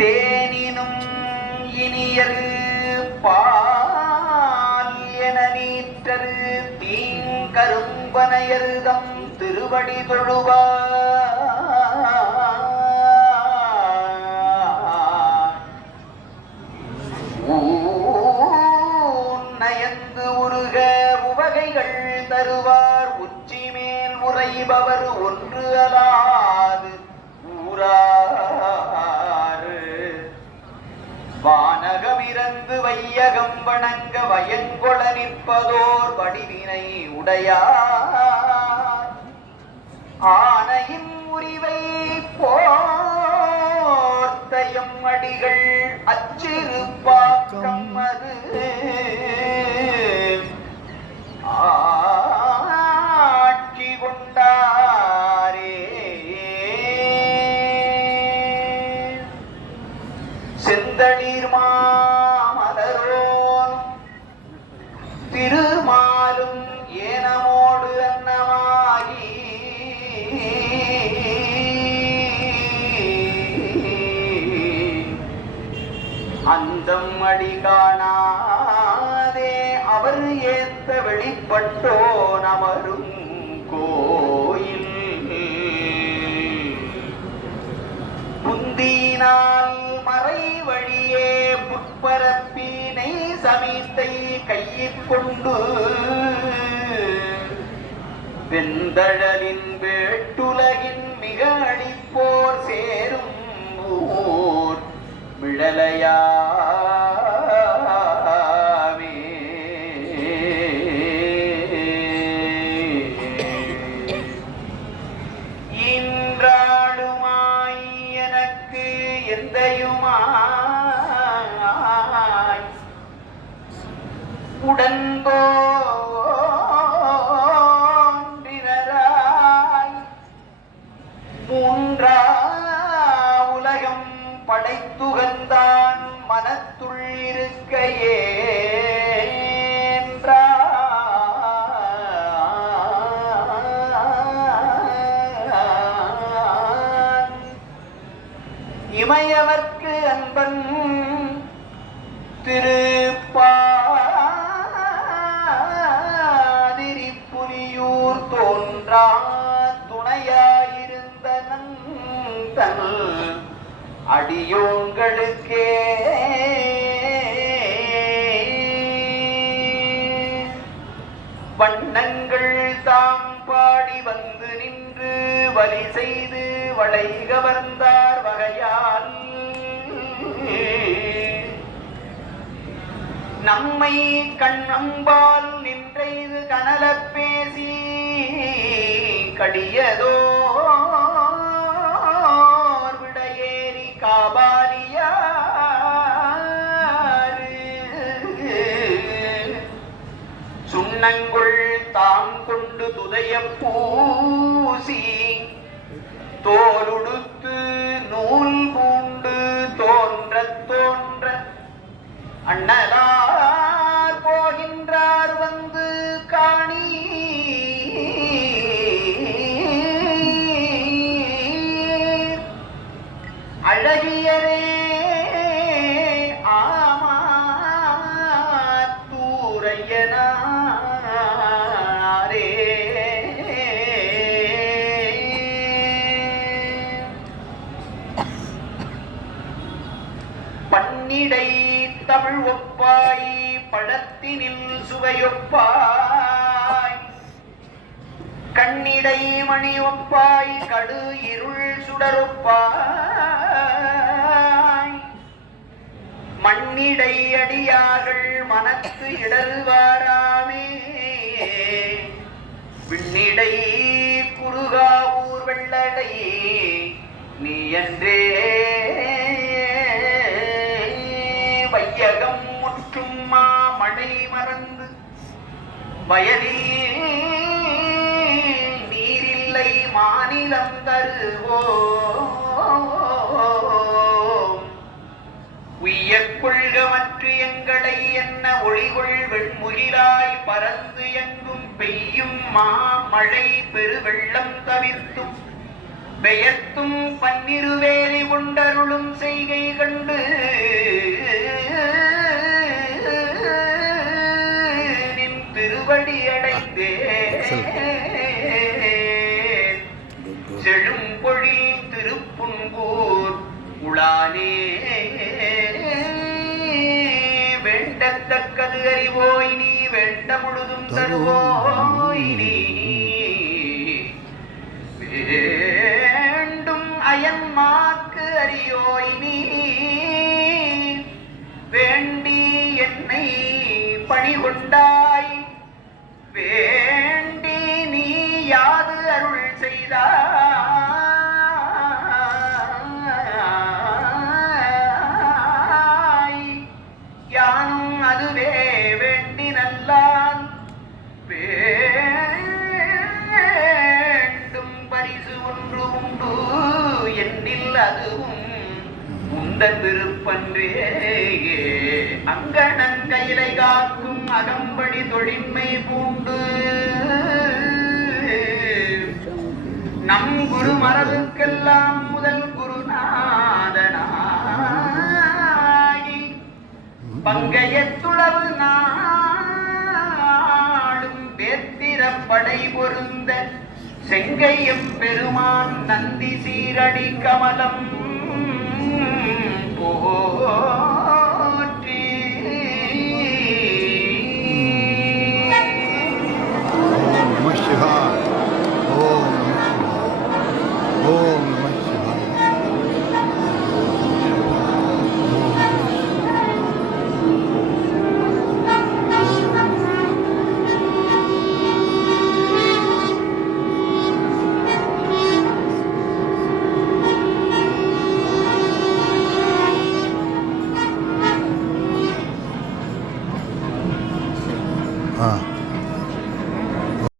தேனினும் இனியல் பால் என நீற்றரு தீங்கரும்பனையருதம் திருவடி தொழுவார். நயந்து உருக உவகைகள் தருவார். உச்சி மேல் உறைபவர் ஒன்று அலாது. ஊரா வானகமிறந்து வையகம் வணங்க வயங்கொள நிற்பதோர் வடிவினை உடையார். ஆனையின் முறிவை போர்த்தயம் அடிகள் அச்சிறுப்பாக்கம் அது அந்தம் அடி காணாதே அவர் ஏத்த வெளிப்பட்டோ நமரும் கோயில். புந்தியினால் மறை வழியே புட்பரப்பினை சமீத்தை கையிற் கொண்டு வெந்தழலின் வேட்டு சிந்தையுமாய். உடன்போ இமையவர்க்கு அன்பன் திருப்பாதிரி புலியூர் தோன்றா துணையாயிருந்த நந்தன் அடியோங்களுக்கே வண்ணங்கள் தாம் பாடி வந்து நின்று வலி செய்து வளை கவர்ந்தார் வகையால். நம்மை கண்ணம்பால் நின்றைது கனல பேசி கடியதோ விடையேறி காபாலியாறு சுண்ணங்குள் தாம் கொண்டு துதைய பூசி தோலுடுத்து நூல் பூண்டு தோன்ற தோன்ற அண்ணலார் பொன்னிடை தமிழ் ஒப்பாய் பழத்தினில் சுவையொப்பாய். கண்ணிடை மணி ஒப்பாய் கடு இருள் சுடரொப்பாய். மண்ணிடை அடியார்கள் மனத்து இடர்வாராமே விண்ணிடை குறுகாவூர் வெள்ளடை நீ என்றே வையகம் முற்றும் மாமழை மறந்து வயலில் நீரில்லை மாநிலம் தருவோ உய்யக் கொள்க எங்களை என்ன ஒளிகொள் வெண்முகிலாய் பறந்து எங்கும் பெய்யும் மாமழை பெருவெள்ளம் தவிர்த்தும். பெயர்த்தும் பன்னிருவேலி உண்டருளும் செய்கை கண்டு திருவடி அடைந்தே செழும் பொழில் திருப்புன்கூர் உளானே வேண்டத்தக்கது அறிவோய் நீ வேண்ட முழுதும் தருவோய் நீ. வேண்டும் அயன்மாக்கு அறியோய் நீ. வேண்டி என்னை பணி கொண்டாய் அருள் செய்தாய். யானும் அதுவே வேண்டி நல்லான். வேண்டும் பரிசு ஒன்று உண்டு என்னில் அதுவும் உந்தன் விருப்பன்றே. அங்கணங்கையிலை காக்கும் அகம்படி தொழின்மை பூண்டு. நம் குரு மரபுக்கெல்லாம் முதல் குருநாதனாகி பங்கையத்துளவு நாடும் பேத்திரப்படை பொருந்த செங்கையும் பெருமான் நந்தி சீரடி கமலம். போ